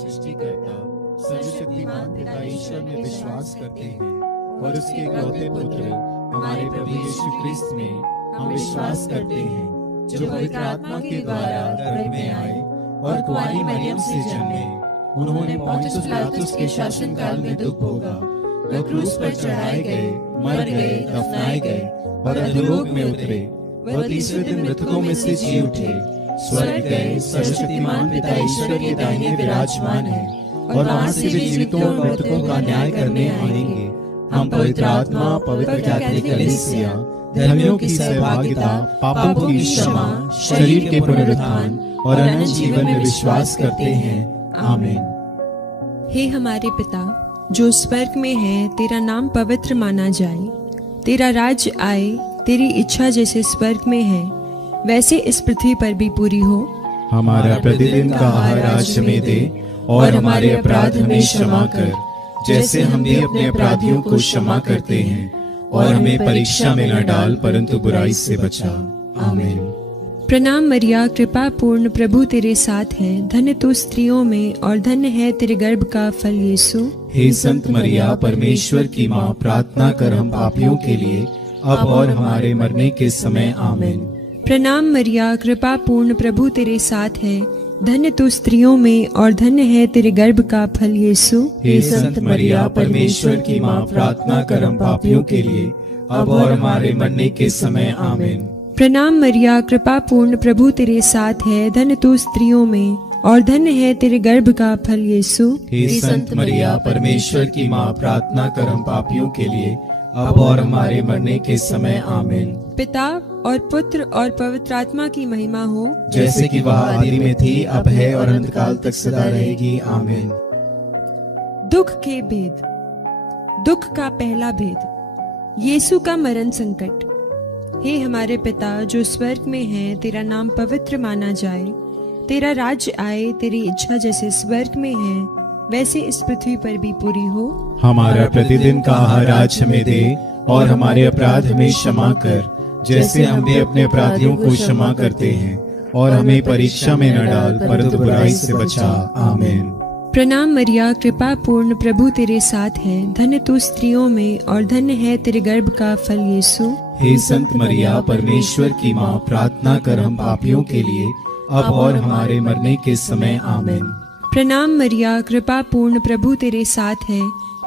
सृष्टिकर्ता सर्वशक्तिमान पिता ईश्वर में विश्वास करते हैं और उसके इकलौते पुत्र हमारे प्रभु यीशु ख्रिस्त में हम विश्वास करते हैं, जो पवित्र आत्मा के द्वारा गर्भ में आए और कुंवारी मरियम से जन्मे। उन्होंने पोंतियुस पिलातुस के शासन काल में दुख भोगा, वह क्रूस पर चढ़ाए गए, मर गए, दफनाए गए और अधोलोक में उतरे। वह तीसरे दिन मृतकों में से जी उठे, स्वर्ग गए, सर्वशक्तिमान पिता ईश्वर के दाहिने विराजमान है और वहां से वे जीवितों और मृतकों का न्याय करने आएंगे। हम पवित्र आत्मा, पवित्र कैथोलिक कलीसिया, धर्मियों की सहभागिता, पापों की क्षमा, शरीर के पुनरुत्थान और अनंत जीवन में विश्वास करते हैं। आमीन। हे हमारे पिता जो स्वर्ग में है, तेरा नाम पवित्र माना जाए, तेरा राज्य आए, तेरी इच्छा जैसे स्वर्ग में है वैसे इस पृथ्वी पर भी पूरी हो। हमारा प्रतिदिन का आहार आज हमें दे और हमारे अपराध हमें क्षमा कर, जैसे हम भी अपने अपराधियों को क्षमा करते हैं, और हमें परीक्षा में न डाल परंतु बुराई से बचा। आमीन। प्रणाम मरिया, कृपा पूर्ण, प्रभु तेरे साथ है, धन्य तू स्त्रियों में और धन्य है तेरे गर्भ का फल यीशु। हे संत मरिया, परमेश्वर की माँ, प्रार्थना कर हम पापियों के लिए अब और हमारे मरने के समय। आमीन। प्रणाम मरिया, कृपा पूर्ण, प्रभु तेरे साथ है, धन्य तू स्त्रियों में और धन्य है तेरे गर्भ का फल यीशु। हे संत मरिया, परमेश्वर की माँ, प्रार्थना कर हम पापियों के लिए अब और हमारे मरने के समय। आमीन। प्रणाम मरिया, कृपा पूर्ण, प्रभु तेरे साथ है, धन्य तू स्त्रियों में और धन्य है तेरे गर्भ का फल यीशु। हे संत मरिया, परमेश्वर की माँ, प्रार्थना कर हम पापियों के लिए अब और हमारे मरने के समय। आमीन। पिता और पुत्र और पवित्र आत्मा की महिमा हो, जैसे कि वह आदि में थी, अब है और अनंत काल तक सदा रहेगी। आमीन। दुख के भेद। दुख का पहला भेद, यीशु का मरण संकट। हे हमारे पिता जो स्वर्ग में है, तेरा नाम पवित्र माना जाए, तेरा राज्य आए, तेरी इच्छा जैसे स्वर्ग में है वैसे इस पृथ्वी पर भी पूरी हो। हमारा प्रतिदिन का आहार आज हमें दे और हमारे अपराध हमें क्षमा कर, जैसे हम भी अपने अपराधियों को क्षमा करते हैं, और हमें परीक्षा में न डाल परंतु बुराई से बचा। आमीन। प्रणाम मरिया, कृपा पूर्ण, प्रभु तेरे साथ है, धन्य तू स्त्रियों में और धन्य है तेरे गर्भ का फल यीशु। हे संत मरिया, परमेश्वर की माँ, प्रार्थना कर हम पापियों के लिए अब और हमारे मरने के समय। आमीन। प्रणाम मरिया, कृपा पूर्ण, प्रभु तेरे साथ है,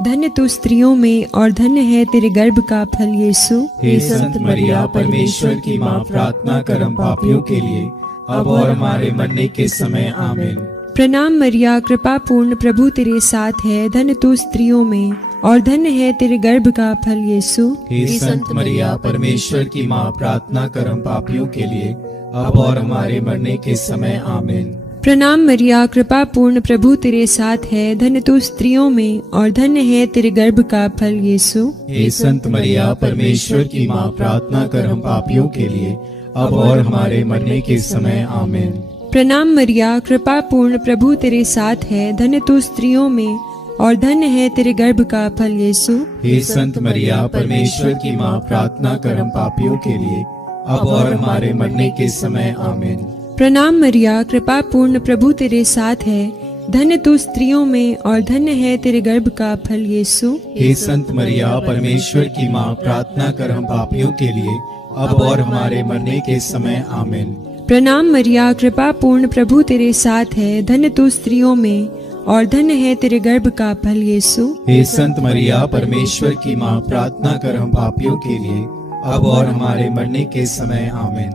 धन्य तू स्त्रियों में और धन्य है तेरे गर्भ का फल यीशु। हे संत मरिया, परमेश्वर की माँ, प्रार्थना कर हम पापियों के लिए अब और हमारे मरने के समय। आमीन। प्रणाम मरिया, कृपा पूर्ण, प्रभु तेरे साथ है, धन्य तू स्त्रियों में और धन्य है तेरे गर्भ का फल यीशु। हे संत मरिया, परमेश्वर की माँ, प्रार्थना कर हम पापियों के लिए अब और हमारे मरने के समय। आमीन। प्रणाम मरिया, कृपा पूर्ण, प्रभु तेरे साथ है, धन्य तू स्त्रियों में और धन्य है तेरे गर्भ का फल यीशु। हे संत मरिया, परमेश्वर की माँ, प्रार्थना कर हम पापियों के लिए अब और हमारे मरने के समय। आमीन। प्रणाम मरिया, कृपा पूर्ण, प्रभु तेरे साथ है, धन्य तू स्त्रियों में और धन्य है तेरे गर्भ का फल यीशु। हे संत मरिया, परमेश्वर की माँ, प्रार्थना कर हम पापियों के लिए अब और हमारे मरने के समय। आमीन। प्रणाम मरिया, कृपा पूर्ण, प्रभु तेरे साथ है, धन्य तू स्त्रियों में और धन्य है तेरे गर्भ का फल यीशु। हे संत मरिया, परमेश्वर की माँ, प्रार्थना कर हम पापियों के लिए अब और हमारे मरने के समय। आमीन। प्रणाम मरिया, कृपा पूर्ण, प्रभु तेरे साथ है, धन्य तू स्त्रियों में और धन्य है तेरे गर्भ का फल यीशु। हे संत मरिया, परमेश्वर की माँ, प्रार्थना कर हम पापियों के लिए अब और हमारे मरने के समय। आमीन।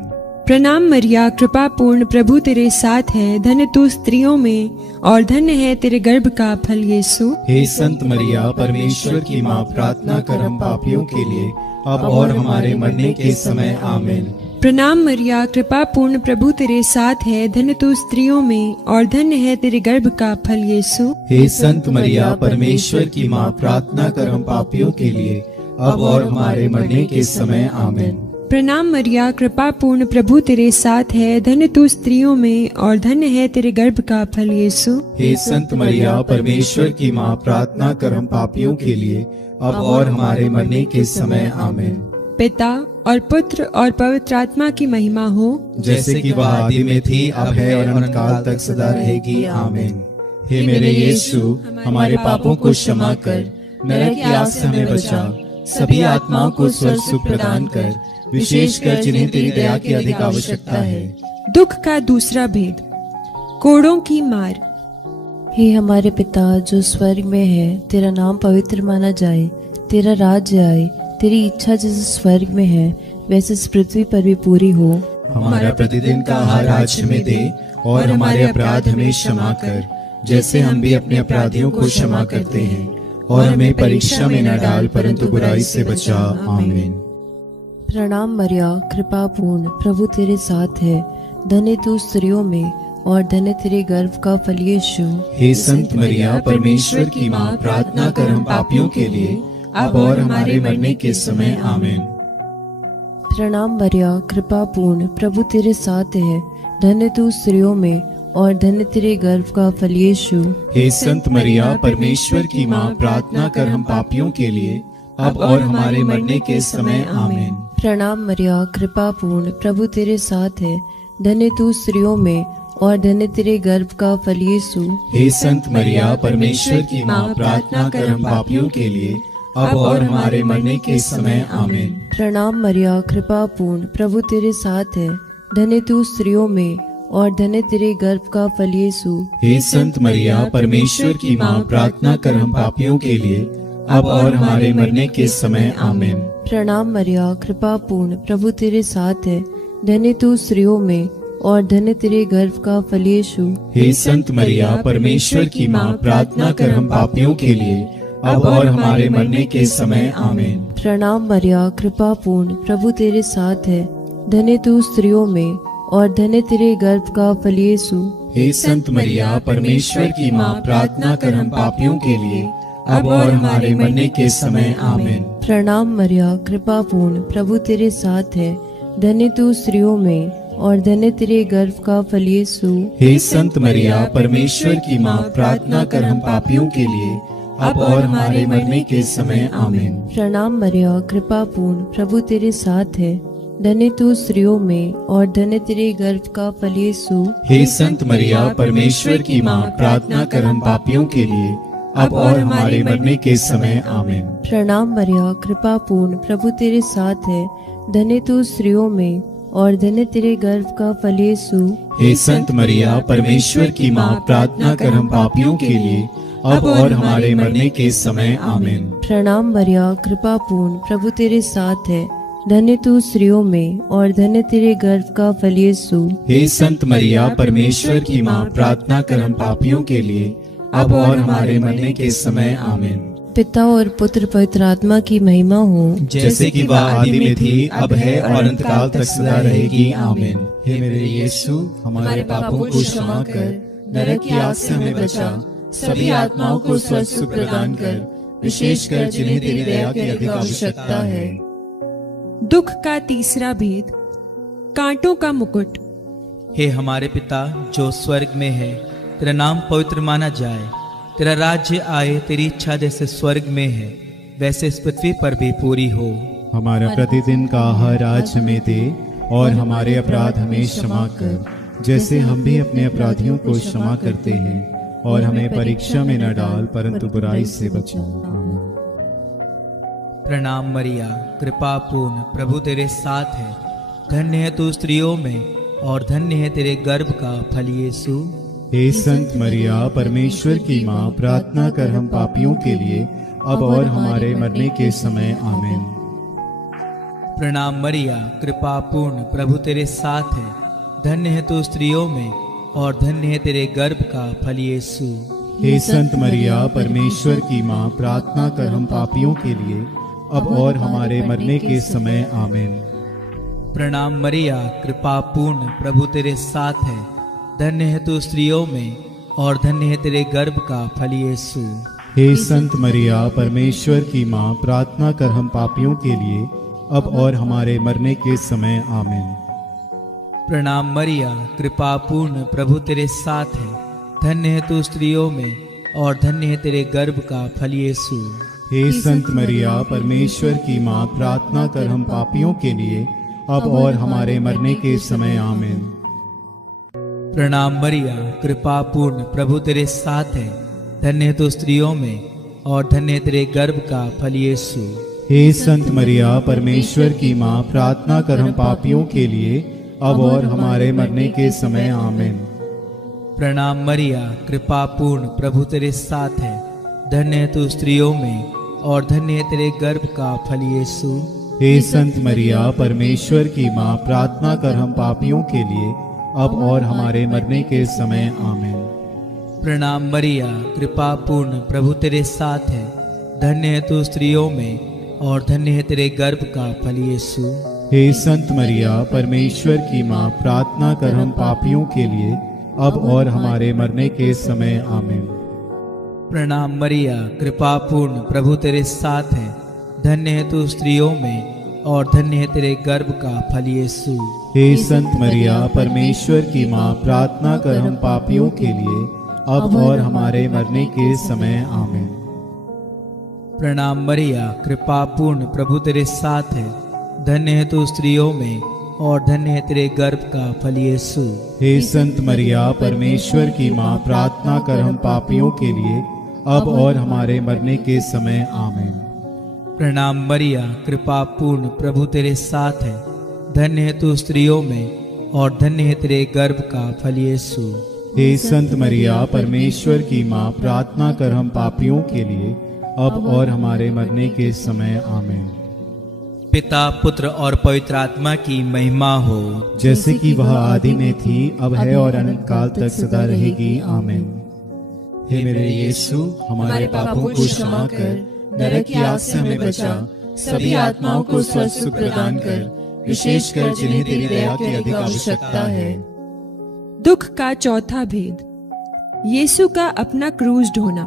प्रणाम मरिया, कृपा पूर्ण, प्रभु तेरे साथ है, धन्य तू स्त्रियों में और धन्य है तेरे गर्भ का फल यीशु। हे संत मरिया, परमेश्वर की माँ, प्रार्थना कर हम पापियों के लिए अब और हमारे मरने के समय। आमीन। प्रणाम मरिया, कृपा पूर्ण, प्रभु तेरे साथ है, धन्य तू स्त्रियों में और धन्य है तेरे गर्भ का फल यीशु। हे संत मरिया, परमेश्वर की माँ, प्रार्थना कर हम पापियों के लिए अब और हमारे मरने के समय। आमीन। प्रणाम मरिया, कृपा पूर्ण, प्रभु तेरे साथ है, धन्य तू स्त्रियों में और धन्य है तेरे गर्भ का फल यीशु। हे संत मरिया, परमेश्वर की माँ, प्रार्थना कर हम पापियों के लिए अब और हमारे मरने के समय। आमीन। पिता और पुत्र और पवित्र आत्मा की महिमा हो, जैसे कि वह आदि में थी, अब है और अनंत काल तक सदा रहेगी। आमीन। हे मेरे यीशु, हमारे पापों को क्षमा कर, नरक की आग से हमें बचा, सभी आत्माओं को स्वर्ग सुख प्रदान कर, विशेषकर जिन्हें तेरी दया की अधिक आवश्यकता है। दुख का दूसरा भेद, कोड़ों की मार। हे हमारे पिता जो स्वर्ग में है, तेरा नाम पवित्र माना जाए, तेरा राज्य आए, तेरी इच्छा जैसे स्वर्ग में है वैसे इस पृथ्वी पर भी पूरी हो। हमारा प्रतिदिन का आहार आज हमें दे, और हमारे अपराध हमें क्षमा कर, जैसे हम भी अपने अपराधियों को क्षमा करते हैं, और हमें परीक्षा में न डाल, परंतु बुराई से बचा। आमीन। प्रणाम मरिया, कृपा पूर्ण, प्रभु तेरे साथ है, धन्य तू स्त्रियों में और धन्य तेरे गर्भ का फल यीशु। हे संत मरिया, परमेश्वर की माँ, प्रार्थना कर हम पापियों के लिए, अब और हमारे मरने के समय। आमीन। प्रणाम मरिया, कृपा पूर्ण, प्रभु तेरे साथ है, धन्य तू स्त्रियों में और धन्य तेरे गर्भ का फल यीशु। हे संत मरिया, परमेश्वर की माँ, प्रार्थना कर हम पापियों के लिए, अब और हमारे मरने के समय। आमीन। प्रणाम मरिया, कृपा पूर्ण, प्रभु तेरे साथ है, धन्य तू स्त्रियों में और धन्य तेरे गर्भ का फल यीशु। हे संत मरिया, परमेश्वर की माँ, प्रार्थना कर हम पापियों के लिए, अब और हमारे मरने के समय। आमीन। प्रणाम मरिया, कृपा पूर्ण, प्रभु तेरे साथ है, धन्य तू स्त्रियों में और धन्य तेरे गर्भ का फल यीशु। हे संत मरिया, परमेश्वर की माँ, प्रार्थना कर हम पापियों के लिए, अब और हमारे मरने के समय। आमीन। प्रणाम मरिया, कृपा पूर्ण, प्रभु तेरे साथ है, धन्य तू स्त्रियों में और धन्य तेरे गर्भ का फल यीशु। हे संत मरिया, परमेश्वर की माँ, प्रार्थना कर हम पापियों के लिए, अब और हमारे मरने के समय। आमीन। प्रणाम मरिया, कृपा पूर्ण, प्रभु तेरे साथ है, धन्य तू स्त्रियों में और धन्य तेरे गर्भ का फल यीशु। हे संत मरिया, परमेश्वर की माँ, प्रार्थना कर हम पापियों के लिए, अब और हमारे मरने के समय। आमीन। प्रणाम मरिया, कृपा पूर्ण, प्रभु तेरे साथ है, धन्य तू स्त्रियों में और धन्य तेरे गर्भ का फल यीशु। हे संत मरिया, परमेश्वर की माँ, प्रार्थना कर हम पापियों के लिए, अब और हमारे मरने के समय। आमीन। प्रणाम मरिया, कृपा पूर्ण, प्रभु तेरे साथ है, धन्य तू स्त्रियों में और धन्य तेरे गर्भ का फल यीशु। हे संत मरिया, परमेश्वर की माँ, प्रार्थना कर हम पापियों के लिए, अब और हमारे मरने के समय। आमीन। प्रणाम मरिया, कृपा पूर्ण, प्रभु तेरे साथ है, धन्य तू स्त्रियों में और धन्य तेरे गर्भ का फल यीशु। हे संत मरिया, परमेश्वर की माँ, प्रार्थना कर हम पापियों के लिए, अब और हमारे मरने के समय। आमीन। प्रणाम मरिया, कृपा पूर्ण, प्रभु तेरे साथ है, धन्य तू स्त्रियों में और धन्य तेरे गर्भ का फल यीशु। हे संत मरिया, परमेश्वर की माँ, प्रार्थना कर हम पापियों के लिए, अब और हमारे मरने के समय। आमीन। पिता और पुत्र पवित्र आत्मा की महिमा हो, जैसे कि वह आदि में थी, अब है और अंतकाल तक सदा रहेगी। आमीन। हे मेरे यीशु, हमारे पापों को क्षमा कर, नरक की आग से हमें बचा, सभी आत्माओं को स्वर्ग सुख प्रदान कर, विशेषकर जिन्हें तेरी दया की अधिक आवश्यकता है। दुख का तीसरा भेद, कांटों का मुकुट। हे हमारे पिता जो स्वर्ग में है, तेरा नाम पवित्र माना जाए, तेरा राज्य आए, तेरी इच्छा जैसे स्वर्ग में है वैसे इस पृथ्वी पर भी पूरी हो। हमारा प्रतिदिन का आहार आज हमें दे, और हमारे अपराध हमें क्षमा कर, जैसे हम भी अपने अपराधियों को क्षमा करते हैं, और हमें परीक्षा में न डाल, परंतु बुराई से बचा। आमीन। प्रणाम मरिया, कृपा पूर्ण, प्रभु तेरे साथ है, धन्य है तू स्त्रियों में और धन्य है तेरे गर्भ का फल यीशु। हे संत मरिया, परमेश्वर की माँ, प्रार्थना कर हम पापियों के लिए, अब और हमारे मरने के समय। आमीन। प्रणाम मरिया, कृपा पूर्ण, प्रभु तेरे साथ है, धन्य है तू स्त्रियों में और धन्य है तेरे गर्भ का फल यीशु। हे संत मरिया, परमेश्वर की माँ, प्रार्थना कर हम पापियों के लिए, अब और हमारे मरने के समय। आमीन। प्रणाम मरिया, कृपा पूर्ण, प्रभु तेरे साथ है, धन्य है तू स्त्रियों में और धन्य है तेरे गर्भ का फल यीशु। हे संत मरिया, परमेश्वर की माँ, प्रार्थना कर हम पापियों के लिए, अब और हमारे मरने के समय। आमीन। प्रणाम मरिया, कृपा पूर्ण, प्रभु तेरे साथ है, धन्य है तू स्त्रियों में और धन्य है तेरे गर्भ का फल यीशु। हे संत मरिया, परमेश्वर की माँ, प्रार्थना कर हम पापियों के लिए, अब और हमारे मरने के समय। आमीन। प्रणाम मरिया, कृपा पूर्ण, प्रभु तेरे साथ है। धन्य है तू स्त्रियों में और धन्य है तेरे गर्भ का फल यीशु। हे संत मरिया, परमेश्वर की माँ, प्रार्थना कर हम पापियों के लिए अब और हमारे मरने के समय आमीन। प्रणाम मरिया, कृपा पूर्ण, प्रभु तेरे साथ है। धन्य है तू स्त्रियों में और धन्य है तेरे गर्भ का फल यीशु। हे संत मरिया, परमेश्वर की माँ, प्रार्थना कर हम पापियों के लिए अब और हमारे मरने के समय आमीन। प्रणाम मरिया, कृपा पूर्ण, प्रभु तेरे साथ है। धन्य है तू स्त्रियों में और धन्य है तेरे गर्भ का फल यीशु। हे संत मरिया, परमेश्वर की माँ, प्रार्थना कर हम पापियों के लिए अब और हमारे मरने के समय आमीन। प्रणाम मरिया, कृपा पूर्ण, प्रभु तेरे साथ है। धन्य है तू स्त्रियों में और धन्य है तेरे गर्भ का फल यीशु। हे संत मरिया, परमेश्वर की माँ, प्रार्थना कर हम पापियों के लिए अब और हमारे मरने के समय आमीन। प्रणाम मरिया, कृपा पूर्ण, प्रभु तेरे साथ है। धन्य है तू स्त्रियों में और धन्य है तेरे गर्भ का फल यीशु। हे संत मरिया, परमेश्वर की माँ, प्रार्थना कर हम पापियों के लिए अब और हमारे मरने के समय आमीन। प्रणाम मरिया, कृपा पूर्ण, प्रभु तेरे साथ है। धन्य है तू स्त्रियों में और धन्य है तेरे गर्भ का फल यीशु। हे संत मरिया, परमेश्वर की माँ, प्रार्थना कर हम पापियों के लिए अब और हमारे मरने के समय आमीन। पिता, पुत्र और पवित्र आत्मा की महिमा हो, जैसे कि वह आदि में थी, अब है और अनंत काल तक सदा रहेगी आमीन। हे मेरे यीशु, हमारे पापों को क्षमा कर, नरक की आग से हमें बचा, सभी आत्माओं को स्वर्ग सुख प्रदान कर, विशेषकर जिन्हें तेरी दया की अधिक आवश्यकता है। दुख का चौथा भेद, यीशु का अपना क्रूज ढोना।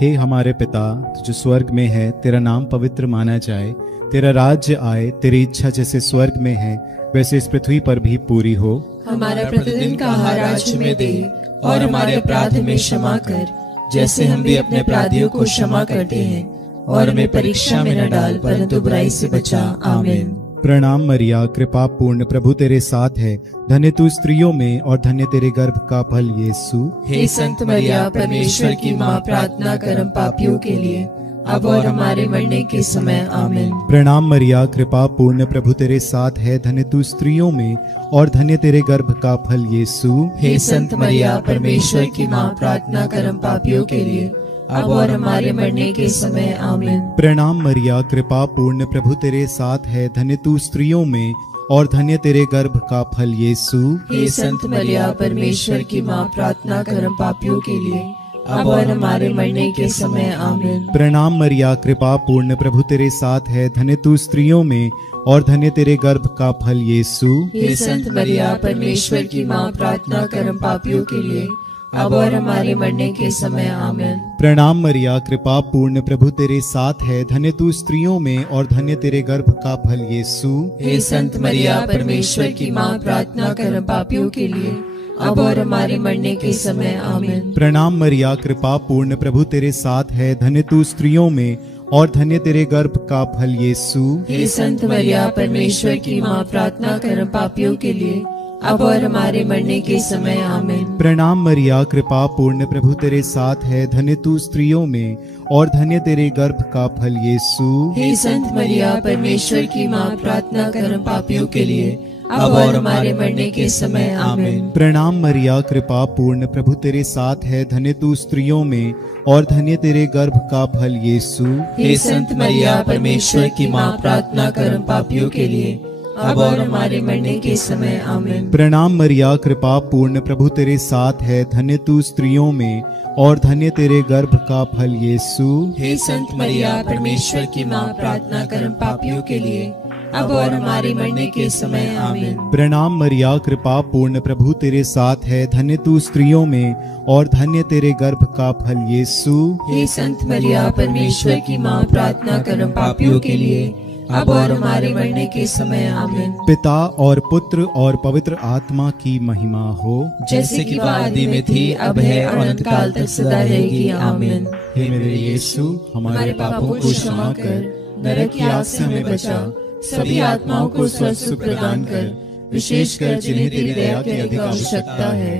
हे हमारे पिता, तू जो स्वर्ग में है, तेरा नाम पवित्र माना जाए, तेरा राज्य आए, तेरी इच्छा जैसे स्वर्ग में है वैसे इस पृथ्वी पर भी पूरी हो। हमारा प्रतिदिन का आहार आज हमें दे और हमारे अपराध हमें क्षमा कर, जैसे हम भी अपने अपराधियों को क्षमा करते हैं, और हमें परीक्षा में न डाल परंतु बुराई से बचा। आमीन। प्रणाम मरिया, कृपा पूर्ण, प्रभु तेरे साथ है। धन्य तू स्त्रियों में और धन्य तेरे गर्भ का फल यीशु। हे संत मरिया, परमेश्वर की माँ, प्रार्थना कर हम पापियों के लिए अब और हमारे मरने के समय। आमीन। प्रणाम मरिया, कृपा पूर्ण, प्रभु तेरे साथ है। धन्य तू स्त्रियों में और धन्य तेरे गर्भ का फल यीशु। हे संत मरिया, परमेश्वर की माँ, प्रार्थना कर हम पापियों के लिए अब और हमारे मरने के समय। आमीन। प्रणाम मरिया, कृपा पूर्ण, प्रभु तेरे साथ है। धन्य तू स्त्रियों में और धन्य तेरे गर्भ का फल यीशु। हे संत मरिया, परमेश्वर की माँ, प्रार्थना कर हम पापियों के लिए अब और हमारे मरने के समय। आमीन। प्रणाम मरिया, कृपा पूर्ण, प्रभु तेरे साथ है। धन्य तू स्त्रियों में और धन्य तेरे गर्भ का फल यीशु। हे संत मरिया, परमेश्वर की माँ, प्रार्थना कर हम पापियों के लिए अब और हमारे मरने के समय। आमीन। प्रणाम मरिया, कृपा पूर्ण, प्रभु तेरे साथ है। धन्य तू स्त्रियों में और धन्य तेरे गर्भ का फल यीशु। हे संत मरिया, परमेश्वर की माँ, प्रार्थना कर हम पापियों के लिए अब और हमारे मरने के समय। आमीन। प्रणाम मरिया, कृपा पूर्ण, प्रभु तेरे साथ है। धन्य तू स्त्रियों में और धन्य तेरे गर्भ का फल यीशु। हे संत मरिया, परमेश्वर की माँ, प्रार्थना कर हम पापियों के लिए अब और हमारे मरने के समय। आमीन। प्रणाम मरिया, कृपा पूर्ण, प्रभु तेरे साथ है। धन्य तू स्त्रियों में और धन्य तेरे गर्भ का फल यीशु। हे संत मरिया, परमेश्वर की माँ, प्रार्थना कर हम पापियों के लिए अब और हमारे मरने के समय। आमीन। प्रणाम मरिया, कृपा पूर्ण, प्रभु तेरे साथ है। धन्य तू स्त्रियों में और धन्य तेरे गर्भ का फल यीशु। हे संत मरिया, परमेश्वर की माँ, प्रार्थना कर हम पापियों के लिए अब और हमारे मरने के समय। आमीन। प्रणाम मरिया, कृपा पूर्ण, प्रभु तेरे साथ है। धन्य तू स्त्रियों में और धन्य तेरे गर्भ का फल यीशु। हे संत मरिया, परमेश्वर की माँ, प्रार्थना कर हम पापियों के लिए अब और हमारे मरने के समय। आमीन। प्रणाम मरिया, कृपा पूर्ण, प्रभु तेरे साथ है। धन्य तू स्त्रियों में और धन्य तेरे गर्भ का फल यीशु। हे संत मरिया, परमेश्वर की माँ, प्रार्थना कर हम पापियों के लिए अब और हमारे मरने के समय। आमीन। पिता और पुत्र और पवित्र आत्मा की महिमा हो, जैसे कि वह आदि में थी, अब है और अनंत काल तक सदा रहेगी। आमीन। हे मेरे यीशु, हमारे पापों को क्षमा कर, नरक की आग से हमें बचा, सभी आत्माओं को स्वर्ग सुख प्रदान कर, विशेषकर जिन्हें तेरी दया की अधिक आवश्यकता है।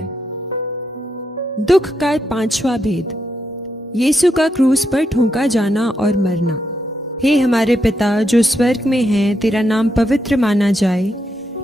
दुख का पांचवा भेद, यीशु का क्रूस पर ठोंका जाना और मरना। हे हमारे पिता जो स्वर्ग में है, तेरा नाम पवित्र माना जाए,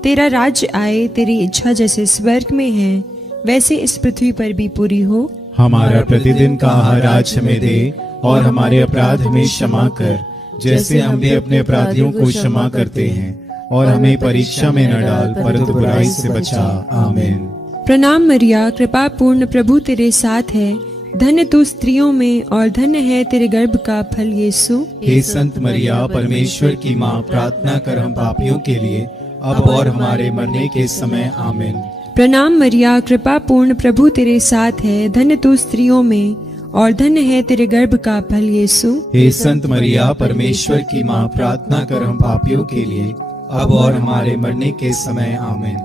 तेरा राज्य आए, तेरी इच्छा जैसे स्वर्ग में है वैसे इस पृथ्वी पर भी पूरी हो। हमारा प्रतिदिन का आहार आज हमें दे, और हमारे अपराध हमें क्षमा कर, जैसे हम भी अपने अपराधियों को क्षमा करते हैं, और हमें परीक्षा में न डाल, परंतु बुराई से बचा। आमीन। प्रणाम मरिया, कृपा पूर्ण, प्रभु तेरे साथ है, धन्य तू स्त्रियों में और धन्य है तेरे गर्भ का फल यीशु। हे संत मरिया, परमेश्वर की माँ, प्रार्थना कर हम पापियों के लिए, अब और हमारे मरने के समय। आमीन। प्रणाम मरिया, कृपा पूर्ण, प्रभु तेरे साथ है, धन्य तू स्त्रियों में और धन्य है तेरे गर्भ का फल यीशु। हे संत मरिया, परमेश्वर की माँ, प्रार्थना कर हम पापियों के लिए, अब और हमारे मरने के समय। आमीन।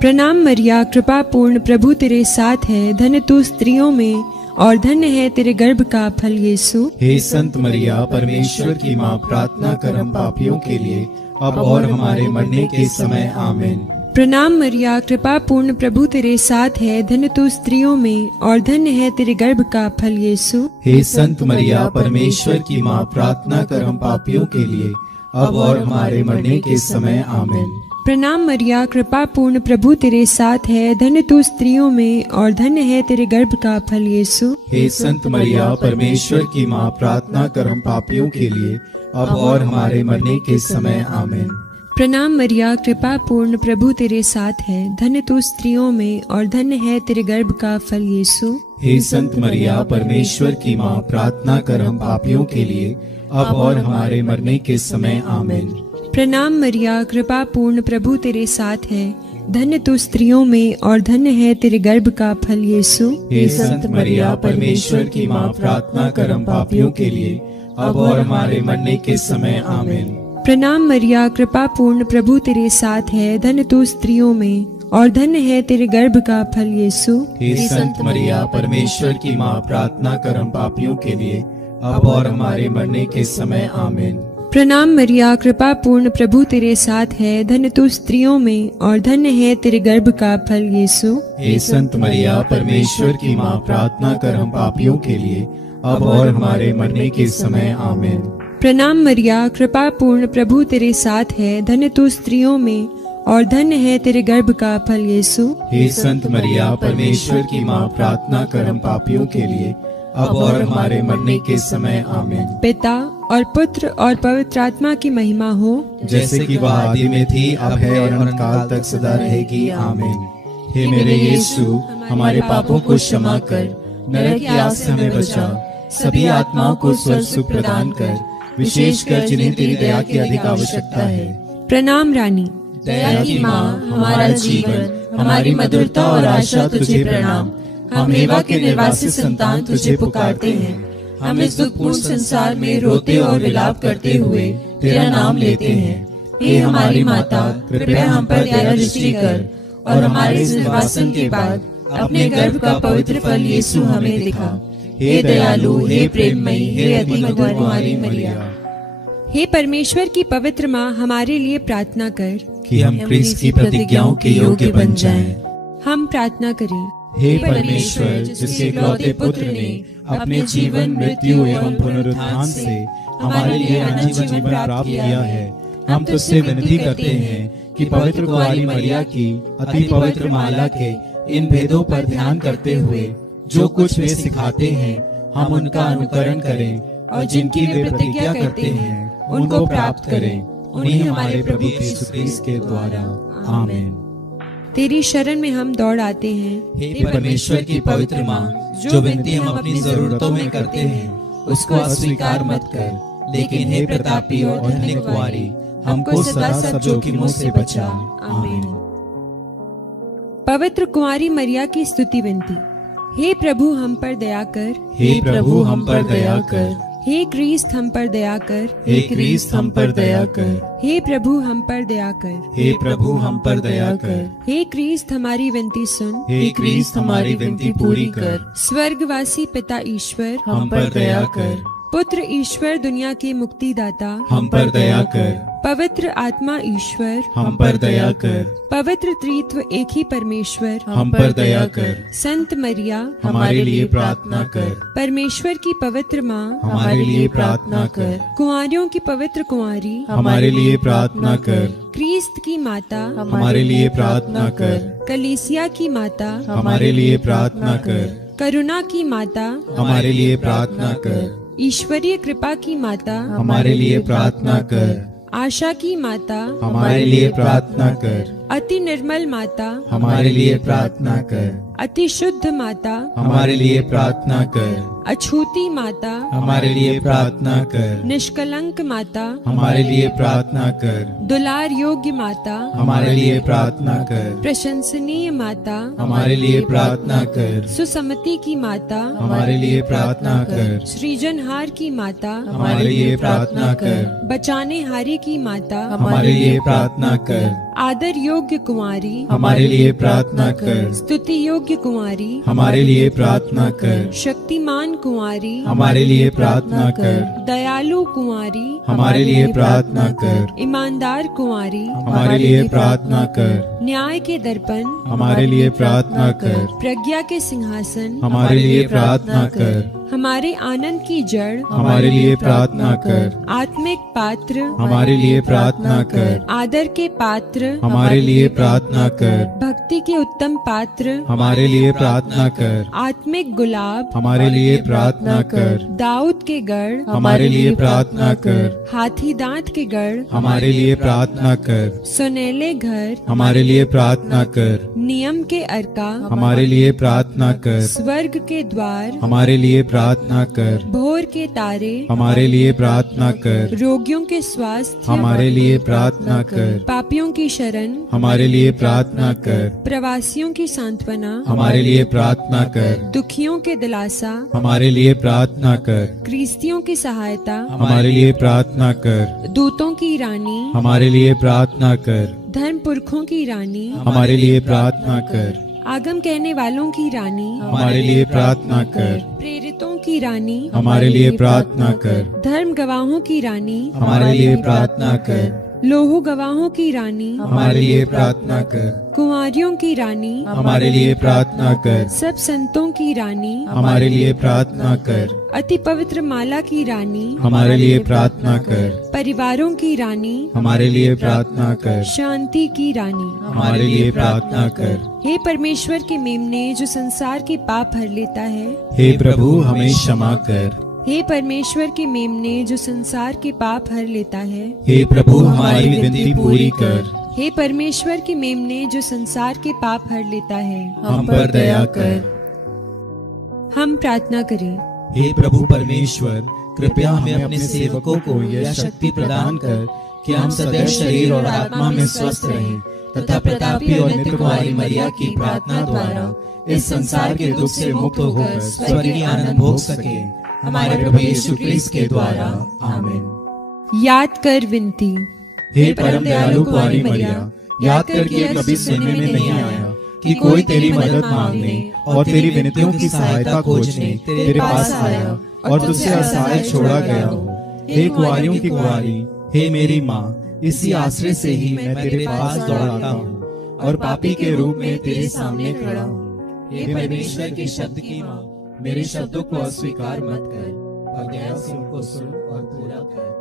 प्रणाम मरिया, कृपा पूर्ण, प्रभु तेरे साथ है, धन्य तू स्त्रियों में और धन्य है तेरे गर्भ का फल यीशु। हे संत मरिया, परमेश्वर की माँ, प्रार्थना कर हम पापियों के लिए, अब और हमारे मरने के समय। आमीन। प्रणाम मरिया, कृपा पूर्ण, प्रभु तेरे साथ है, धन्य तू स्त्रियों में और धन्य है तेरे गर्भ का फल यीशु। हे संत मरिया, परमेश्वर की माँ, प्रार्थना कर हम पापियों के लिए, अब और हमारे मरने के समय। आमीन। प्रणाम मरिया, कृपा पूर्ण, प्रभु तेरे साथ है, धन्य तू स्त्रियों में और धन्य है तेरे गर्भ का फल यीशु। हे संत मरिया, परमेश्वर की माँ, प्रार्थना कर हम पापियों के लिए, अब और हमारे मरने के समय। आमीन। प्रणाम मरिया, कृपा पूर्ण, प्रभु तेरे साथ है, धन्य तू स्त्रियों में और धन्य है तेरे गर्भ का फल यीशु। हे संत मरिया, परमेश्वर की माँ, प्रार्थना कर हम पापियों के लिए, अब और हमारे मरने के समय। आमीन। प्रणाम मरिया, कृपा पूर्ण, प्रभु तेरे साथ है, धन्य तू स्त्रियों में और धन्य है तेरे गर्भ का फल यीशु। हे संत मरिया, परमेश्वर की माँ, प्रार्थना कर हम पापियों के लिए, अब और हमारे मरने के समय। आमीन। प्रणाम मरिया, कृपा पूर्ण, प्रभु तेरे साथ है, धन्य तू स्त्रियों में और धन्य है तेरे गर्भ का फल यीशु। हे संत मरिया, परमेश्वर की माँ, प्रार्थना कर हम पापियों के लिए, अब और हमारे मरने के समय। आमीन। प्रणाम मरिया, कृपा पूर्ण, प्रभु तेरे साथ है, धन्य तू स्त्रियों में और धन्य है तेरे गर्भ का फल यीशु। हे संत मरिया, परमेश्वर की माँ, प्रार्थना कर हम पापियों के लिए, अब और हमारे मरने के समय। आमीन। प्रणाम मरिया, कृपा पूर्ण, प्रभु तेरे साथ है, धन्य तू स्त्रियों में और धन्य है तेरे गर्भ का फल यीशु। हे संत मरिया, परमेश्वर की माँ, प्रार्थना कर हम पापियों के लिए, अब और हमारे मरने के समय। आमीन। पिता और पुत्र और पवित्र आत्मा की महिमा हो, जैसे कि वह आदि में थी, अब है और अनंतकाल तक सदा रहेगी। आमीन। हे मेरे यीशु, हमारे पापों को क्षमा कर, नरक की आग से हमें बचा, सभी आत्माओं को स्वर्ग सुख प्रदान कर, विशेषकर जिन्हें तेरी दया की अधिक आवश्यकता है। प्रणाम रानी, दया की माँ, हमारा जीवन, हमारी मधुरता और आशा, तुझे प्रणाम। हम एवा के निर्वासित संतान तुझे पुकारते हैं। हम इस दुखपूर्ण संसार में रोते और विलाप करते हुए तेरा नाम लेते हैं। हे हमारी माता, कृपया हम पर दया दृष्टि कर और हमारे इस निर्वासन के बाद अपने गर्भ का पवित्र फल यीशु हमें दिखा। हे दयालु, हे प्रेममयी, हे अति मधुर कुमारी मरिया। हे परमेश्वर की पवित्र माँ, हमारे लिए प्रार्थना कर कि हम क्रिस्त की प्रतिज्ञाओं के योग्य बन जाएं। हम प्रार्थना करें। हे परमेश्वर, जिसके इकलौते पुत्र ने अपने जीवन, मृत्यु एवं पुनरुत्थान से हमारे लिए अनंत जीवन प्राप्त किया है, हम तुझसे विनती करते हैं कि पवित्र कुंवारी मरिया की अति पवित्र माला के इन भेदों पर ध्यान करते हुए जो कुछ वे सिखाते हैं, हम उनका अनुकरण करें और जिनकी वे प्रतिज्ञा करते हैं उनको प्राप्त करें, उन्हीं हमारे प्रभु यीशु क्रिस्त के द्वारा। आमीन। तेरी शरण में हम दौड़ आते हैं। हे परमेश्वर की पवित्र माँ, जो विनती हम अपनी जरूरतों में करते हैं उसको अस्वीकार मत कर, लेकिन हे प्रतापी और धन्य कुंवारी, हमको सदा सब जोखिमों से बचा। आमीन। पवित्र कुंवारी मरिया की स्तुति विनती। हे प्रभु हम पर दया कर, हे प्रभु हम पर दया कर, हे क्रिस्त हम पर दया कर, हे क्रिस्त हम पर दया कर, हे प्रभु हम पर दया कर, हे प्रभु हम पर दया कर, हे क्रिस्त हमारी विनती सुन, हे क्रिस्त हमारी विनती पूरी कर, स्वर्गवासी पिता ईश्वर हम पर दया कर, पुत्र ईश्वर दुनिया के मुक्तिदाता, हम पर दया कर। पवित्र आत्मा ईश्वर, हम पर दया कर। पवित्र त्रित्व एक ही परमेश्वर, हम पर दया कर। संत मरिया, हमारे लिए प्रार्थना कर। परमेश्वर की पवित्र माँ, हमारे लिए प्रार्थना कर। कुंवारियों की पवित्र कुंवारी, हमारे लिए प्रार्थना कर। क्रिस्त की माता, हमारे लिए प्रार्थना कर। कलीसिया की माता, हमारे लिए प्रार्थना कर। करुणा की माता, हमारे लिए प्रार्थना कर। ईश्वरीय कृपा की माता, हमारे लिए प्रार्थना कर। आशा की माता, हमारे लिए प्रार्थना कर। अति निर्मल माता, हमारे लिए प्रार्थना कर। अति शुद्ध माता, हमारे लिए प्रार्थना कर। अछूती माता, हमारे लिए प्रार्थना कर। निष्कलंक माता, हमारे लिए प्रार्थना कर। दुलार योग्य माता, हमारे लिए प्रार्थना कर। प्रशंसनीय माता, हमारे लिए प्रार्थना कर। सुसमति की माता, हमारे लिए प्रार्थना कर। सृजनहार की माता, हमारे लिए प्रार्थना कर। बचाने हारी की माता, हमारे लिए प्रार्थना कर। आदर योग्य कुंवारी, हमारे लिए प्रार्थना कर। स्तुति योग्य कुंवारी, हमारे लिए प्रार्थना कर। शक्तिमान कुंवारी, हमारे लिए प्रार्थना कर। दयालु कुंवारी, हमारे लिए प्रार्थना कर। ईमानदार कुंवारी, हमारे लिए प्रार्थना कर। न्याय के दर्पण, हमारे लिए प्रार्थना कर। प्रज्ञा के सिंहासन, हमारे लिए प्रार्थना कर। हमारे आनंद की जड़, हमारे लिए प्रार्थना कर। आत्मिक पात्र, हमारे लिए प्रार्थना कर। आदर के पात्र, हमारे लिए प्रार्थना कर। भक्ति के उत्तम पात्र, हमारे लिए प्रार्थना कर। आत्मिक गुलाब, हमारे लिए प्रार्थना कर। दाऊद के गढ़, हमारे लिए प्रार्थना कर। हाथी दांत के गढ़, हमारे लिए प्रार्थना कर। सुनहले घर, हमारे लिए प्रार्थना कर। नियम के अर्का, हमारे लिए प्रार्थना कर। स्वर्ग के द्वार, हमारे लिए प्रार्थना कर। भोर के तारे, हमारे लिए प्रार्थना कर। रोगियों के स्वास्थ्य, हमारे लिए प्रार्थना कर। पापियों की शरण, हमारे लिए प्रार्थना कर। प्रवासियों की सांत्वना, हमारे लिए प्रार्थना कर। दुखियों के दिलासा, हमारे लिए प्रार्थना कर। क्रिस्तियों की सहायता, हमारे लिए प्रार्थना कर। दूतों की रानी, हमारे लिए प्रार्थना कर। धर्म पुरखों की रानी, हमारे लिए प्रार्थना कर। आगम कहने वालों की रानी, हमारे लिए प्रार्थना कर। प्रेरितों की रानी, हमारे लिए प्रार्थना कर। धर्म गवाहों की रानी, हमारे लिए प्रार्थना कर। लोहू गवाहों की रानी, हमारे लिए प्रार्थना कर। कुंवारियों की रानी, हमारे लिए प्रार्थना कर। सब संतों की रानी, हमारे लिए प्रार्थना कर। अति पवित्र माला की रानी, हमारे लिए प्रार्थना कर। परिवारों की रानी, हमारे लिए प्रार्थना कर। शांति की रानी, हमारे लिए प्रार्थना कर। हे परमेश्वर के मेमने जो संसार के पाप हर लेता है, हे प्रभु हमें क्षमा कर। हे परमेश्वर के मेमने जो संसार के पाप हर लेता है, हे प्रभु हमारी विनती पूरी कर। हे परमेश्वर के मेमने जो संसार के पाप हर लेता है, हम पर दया कर। हम प्रार्थना करें। हे प्रभु परमेश्वर, कृपया हमें अपने सेवकों को यह शक्ति प्रदान कर कि हम सदैव शरीर और आत्मा में स्वस्थ रहें तथा प्रतापी और नित्य कुंवारी मरिया की प्रार्थना द्वारा इस संसार के दुख से मुक्त होकर स्वर्गीय आनंद भोग सके, हमारे प्रभु यीशु क्रिस्त के द्वारा। आमीन। याद कर विनती। हे परम दयालु कुंवारी मरिया, याद कर कि यह कभी सुनने में नहीं आया कि कोई तेरी मदद मांगने और तेरी विनतियों की सहायता खोजने तेरे पास आया और तुझसे असहाय छोड़ा गया हो। हे कुंवारियों की कुंवारी, हे मेरी माँ, इसी आश्रय से ही मैं तेरे पास दौड़ाता हूँ और पापी के रूप में तेरे सामने खड़ा हूँ। हे परमेश्वर के शब्द की माँ, मेरे शब्दों को अस्वीकार मत कर और दया से उनको सुन और पूरा कर।